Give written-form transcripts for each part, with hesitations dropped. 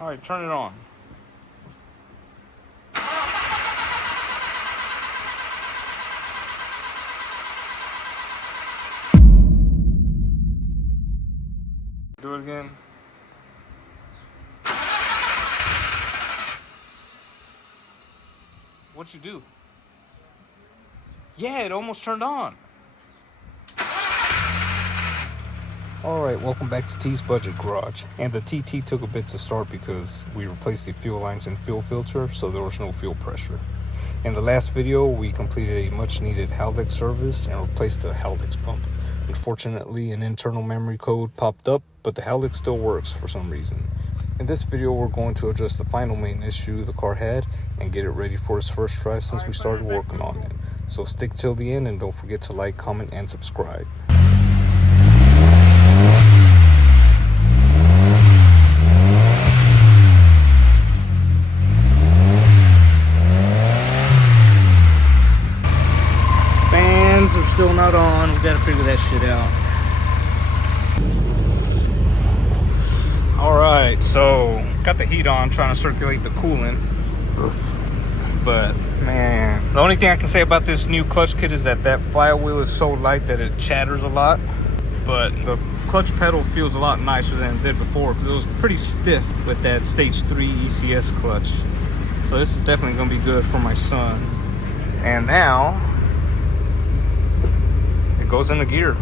All right, turn it on. Do it again. What'd you do? Yeah, it almost turned on. Alright, welcome back to T's Budget Garage. And the TT took a bit to start because we replaced the fuel lines and fuel filter, so there was no fuel pressure. In the last video, we completed a much needed Haldex service and replaced the Haldex pump. Unfortunately, an internal memory code popped up, but the Haldex still works for some reason. In this video, we're going to address the final main issue the car had and get it ready for its first drive since we started working on it. So stick till the end and don't forget to like, comment, and subscribe. Fans are still not on. We gotta figure that shit out. Alright, so got the heat on, trying to circulate the coolant. But man, the only thing I can say about this new clutch kit is that flywheel is so light that it chatters a lot. But the clutch pedal feels a lot nicer than it did before because it was pretty stiff with that stage 3 ECS clutch. So this is definitely gonna be good for my son. And now it goes into gear.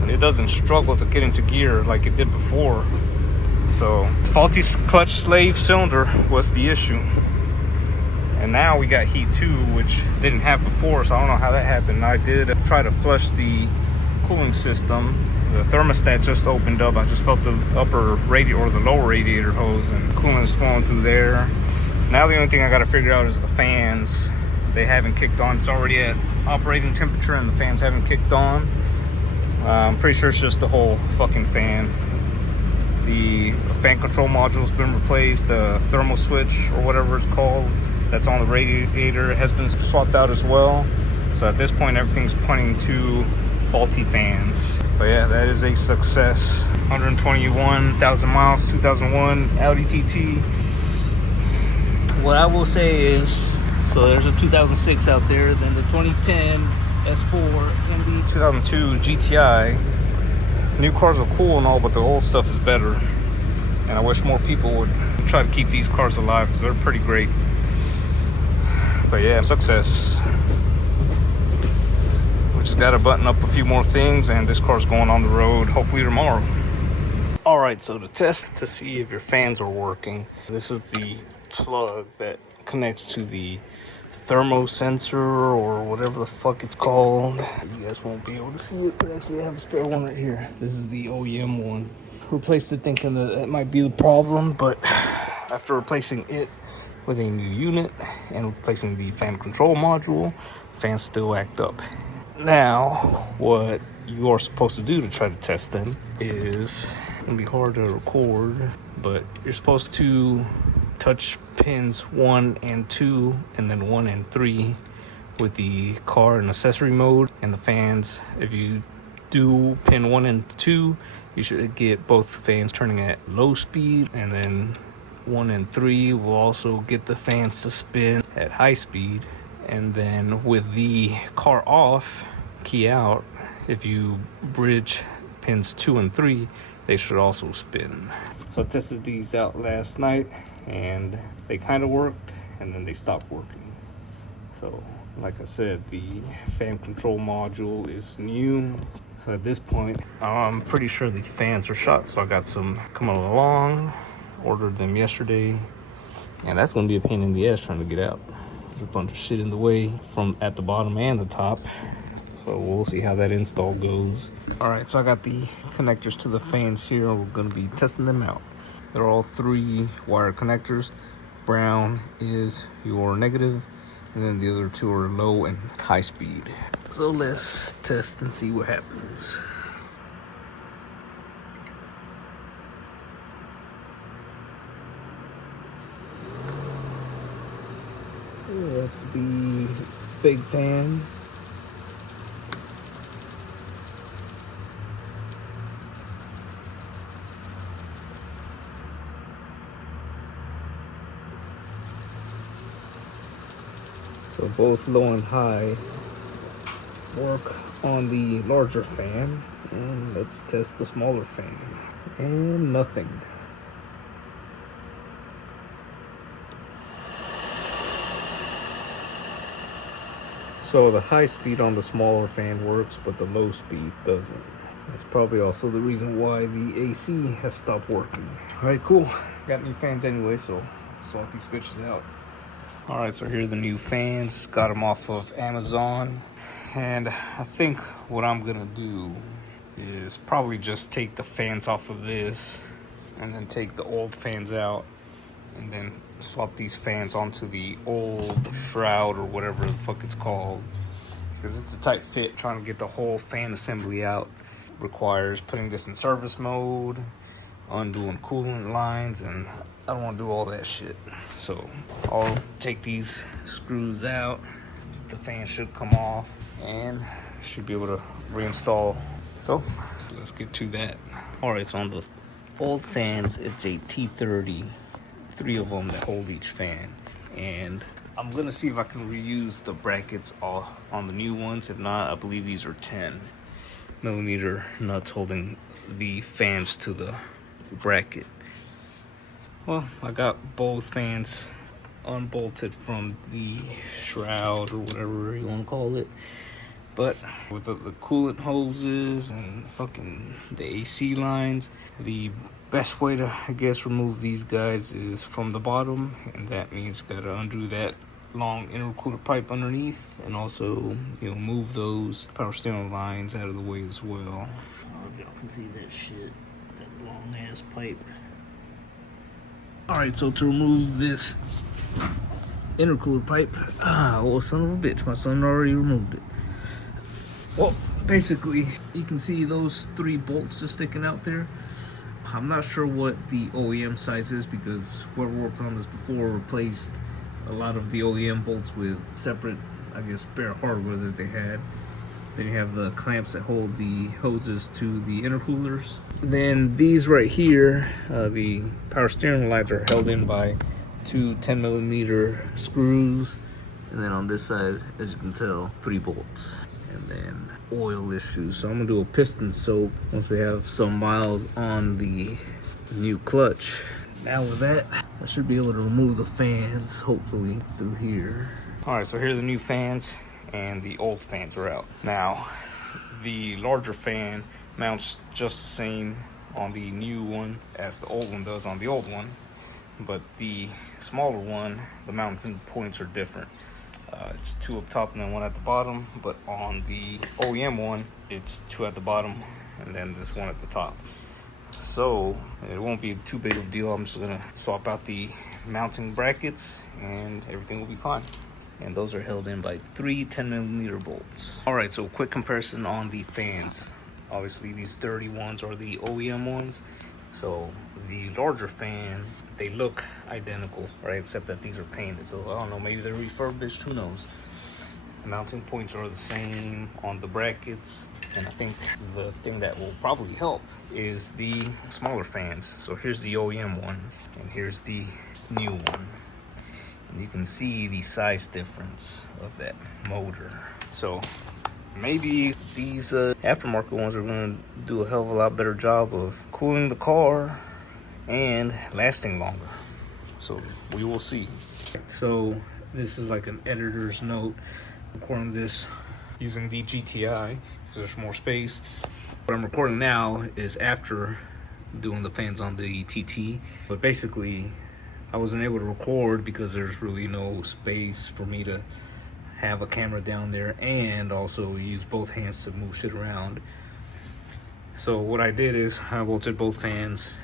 And it doesn't struggle to get into gear like it did before. So faulty clutch slave cylinder was the issue. And now we got heat too, which didn't have before, so I don't know how that happened. I did try to flush the cooling system. The thermostat just opened up. I just felt the upper radiator or the lower radiator hose and coolant's flowing through there. Now the only thing I got to figure out is the fans. They haven't kicked on. It's already at operating temperature and the fans haven't kicked on. I'm pretty sure it's just the whole fucking fan. The fan control module's been replaced. The thermoswitch or whatever it's called that's on the radiator has been swapped out as well. So at this point everything's pointing to faulty fans. But yeah, that is a success. 121,000 miles, 2001 Audi TT. What I will say is, so there's a 2006 out there, then the 2010 S4 and the 2002 GTI. New cars are cool and all, but the old stuff is better. And I wish more people would try to keep these cars alive because they're pretty great. But yeah, success. We just got to button up a few more things and this car's going on the road hopefully tomorrow. All right, so to test to see if your fans are working, this is the plug that connects to the thermo sensor or whatever the fuck it's called. You guys won't be able to see it, but actually I have a spare one right here. This is the OEM one. Replaced it thinking that might be the problem, but after replacing it with a new unit and replacing the fan control module, fans still act up. Now, what you are supposed to do to try to test them is, it's gonna be hard to record, but you're supposed to touch pins 1 and 2 and then 1 and 3 with the car in accessory mode, and the fans, if you do pin 1 and 2, you should get both fans turning at low speed, and then 1 and 3 will also get the fans to spin at high speed. And then with the car off, key out, if you bridge pins 2 and 3, they should also spin. So I tested these out last night and they kind of worked and then they stopped working. So like I said, the fan control module is new. So at this point, I'm pretty sure the fans are shot. So I got some coming along, ordered them yesterday, and that's gonna be a pain in the ass trying to get out. There's a bunch of shit in the way from at the bottom and the top. So we'll see how that install goes. All right, so I got the connectors to the fans here. We're gonna be testing them out. They're all 3 wire connectors. Brown is your negative, and then the other 2 are low and high speed. So let's test and see what happens. That's the big fan. So both low and high work on the larger fan, and let's test the smaller fan. And nothing. So the high speed on the smaller fan works, but the low speed doesn't. That's probably also the reason why the AC has stopped working. Alright, cool. Got new fans anyway, so sort these bitches out. Alright, so here are the new fans. Got them off of Amazon. And I think what I'm gonna do is probably just take the fans off of this and then take the old fans out and then swap these fans onto the old shroud or whatever the fuck it's called, because it's a tight fit. Trying to get the whole fan assembly out requires putting this in service mode, undoing coolant lines, and I don't want to do all that shit. So I'll take these screws out, the fan should come off, and should be able to reinstall. So let's get to that. All right, so on the old fans, it's a T30, 3 of them that hold each fan, and I'm gonna see if I can reuse the brackets all on the new ones. If not, I believe these are 10mm nuts holding the fans to the bracket. Well, I got both fans unbolted from the shroud or whatever you want to call it, but with the coolant hoses and fucking the AC lines, the best way to, I guess, remove these guys is from the bottom, and that means gotta undo that long intercooler pipe underneath, and also, you know, move those power steering lines out of the way as well. I don't know if y'all can see that shit, that long ass pipe. Alright, so to remove this intercooler pipe, oh son of a bitch, my son already removed it. Well, basically, you can see those 3 bolts just sticking out there. I'm not sure what the OEM size is, because whoever worked on this before replaced a lot of the OEM bolts with separate, I guess, bare hardware that they had. Then you have the clamps that hold the hoses to the intercoolers. Then these right here, the power steering lines are held in by 2 10mm screws. And then on this side, as you can tell, 3 bolts. And then oil issues. So I'm gonna do a piston soak once we have some miles on the new clutch. Now with that, I should be able to remove the fans, hopefully, through here. All right, so here are the new fans, and the old fans are out. Now, the larger fan mounts just the same on the new one as the old one does on the old one, but the smaller one, the mounting points are different. It's 2 up top and then 1 at the bottom, but on the OEM one, it's 2 at the bottom and then this 1 at the top. So it won't be too big of a deal. I'm just gonna swap out the mounting brackets and everything will be fine. And those are held in by 3 10mm bolts. All right, so quick comparison on the fans. Obviously these 30 ones are the OEM ones. So the larger fan, they look identical, right? Except that these are painted. So I don't know, maybe they're refurbished, who knows? The mounting points are the same on the brackets. And I think the thing that will probably help is the smaller fans. So here's the OEM one, and here's the new one. And you can see the size difference of that motor. So maybe these aftermarket ones are gonna do a hell of a lot better job of cooling the car and lasting longer. So we will see. So this is like an editor's note. I'm recording this using the GTI because there's more space. What I'm recording now is after doing the fans on the TT. But basically, I wasn't able to record because there's really no space for me to have a camera down there and also use both hands to move shit around. So what I did is I bolted both fans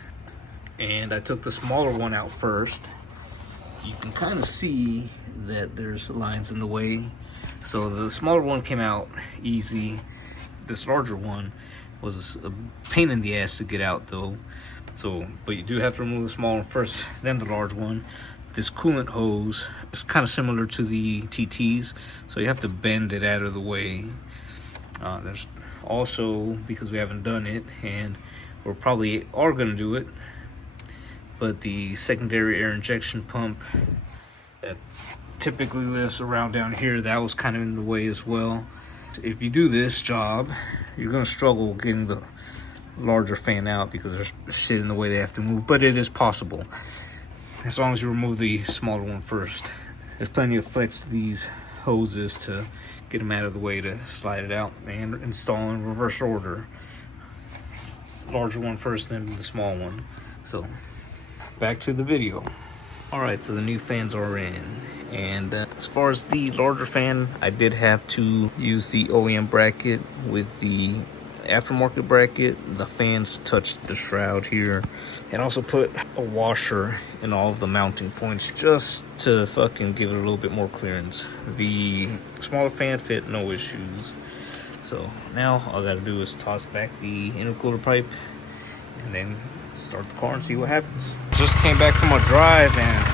and I took the smaller one out first. You can kind of see that there's lines in the way. So the smaller one came out easy. This larger one was a pain in the ass to get out though. So, but you do have to remove the small one first, then the large one. This coolant hose is kind of similar to the TTs, so you have to bend it out of the way. There's also, because we haven't done it, and we're probably are gonna do it, but the secondary air injection pump that typically lives around down here. That was kind of in the way as well. If you do this job, you're gonna struggle getting the larger fan out because there's shit in the way they have to move, but it is possible as long as you remove the smaller one first. There's plenty of flex to these hoses to get them out of the way to slide it out and install in reverse order. Larger one first, then the small one. So back to the video. All right, so the new fans are in, and as far as the larger fan, I did have to use the OEM bracket with the aftermarket bracket. The fans touched the shroud here, and also put a washer in all of the mounting points just to fucking give it a little bit more clearance. The smaller fan fit no issues. So now all I gotta do is toss back the intercooler pipe and then start the car and see what happens. Just came back from a drive and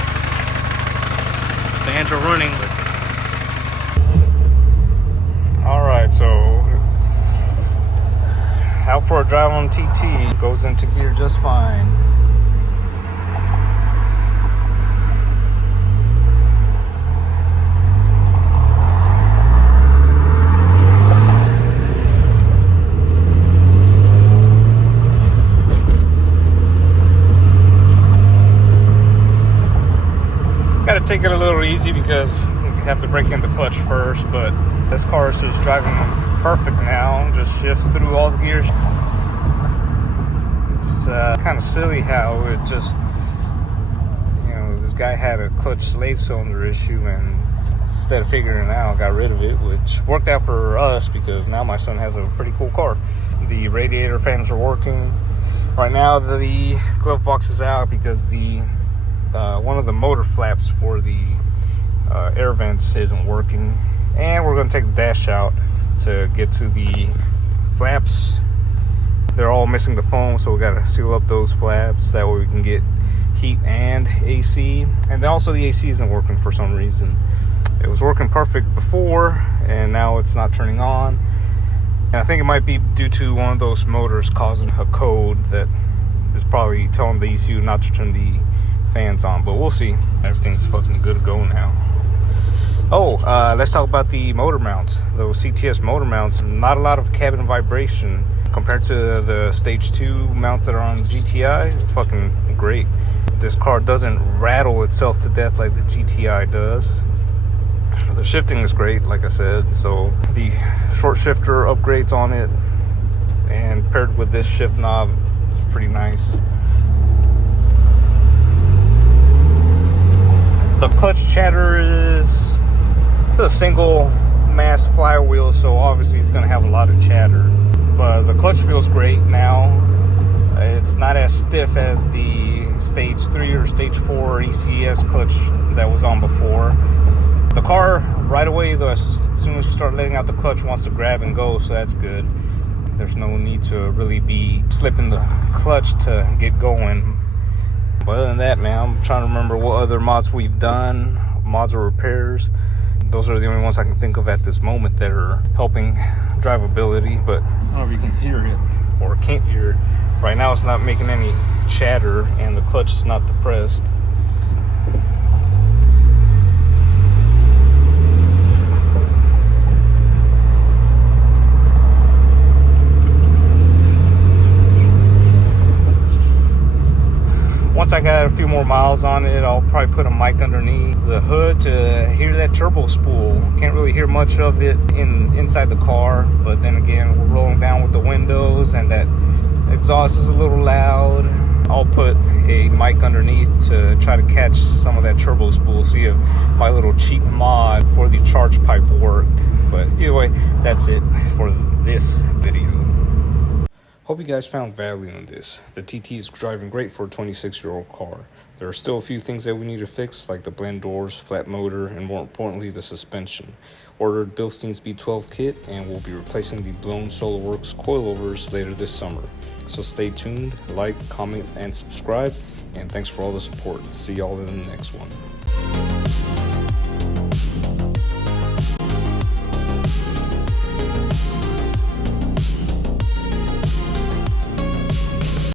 fans are running. All right, so out for a drive on TT. Goes into gear just fine. Gotta take it a little easy because you have to break in the clutch first, but this car is just driving perfect now. Just shifts through all the gears. It's kind of silly how it just, you know, this guy had a clutch slave cylinder issue, and instead of figuring it out, got rid of it, which worked out for us because now my son has a pretty cool car. The radiator fans are working. Right now the glove box is out because the one of the motor flaps for the air vents isn't working, and we're going to take the dash out to get to the flaps. They're all missing the foam, so we got to seal up those flaps, that way we can get heat and AC. And then also the AC isn't working for some reason. It was working perfect before, and now it's not turning on, and I think it might be due to one of those motors causing a code that is probably telling the ECU not to turn the fans on, but we'll see. Everything's fucking good to go now. Oh, let's talk about the motor mounts. Those CTS motor mounts, not a lot of cabin vibration compared to the stage 2 mounts that are on the GTI. Fucking great. This car doesn't rattle itself to death like the GTI does. The shifting is great, like I said. So the short shifter upgrades on it, and paired with this shift knob, is pretty nice. The clutch chatter is, it's a single mass flywheel, so obviously it's gonna have a lot of chatter, but the clutch feels great now. It's not as stiff as the stage 3 or stage 4 ECS clutch that was on before. The car right away, though, as soon as you start letting out the clutch, wants to grab and go, so that's good. There's no need to really be slipping the clutch to get going. But other than that, man, I'm trying to remember what other mods we've done, mods or repairs. Those are the only ones I can think of at this moment that are helping drivability, but I don't know if you can hear it or can't hear it. Right now it's not making any chatter and the clutch is not depressed. Once I got a few more miles on it, I'll probably put a mic underneath the hood to hear that turbo spool. Can't really hear much of it inside the car, but then again, we're rolling down with the windows and that exhaust is a little loud. I'll put a mic underneath to try to catch some of that turbo spool, see if my little cheap mod for the charge pipe worked. But either way, that's it for this video. Hope you guys found value in this. The TT is driving great for a 26-year-old car. There are still a few things that we need to fix, like the blend doors, flat motor, and more importantly, the suspension. Ordered Bilstein's B12 kit, and we'll be replacing the blown SolarWorks coilovers later this summer. So stay tuned, like, comment, and subscribe, and thanks for all the support. See y'all in the next one.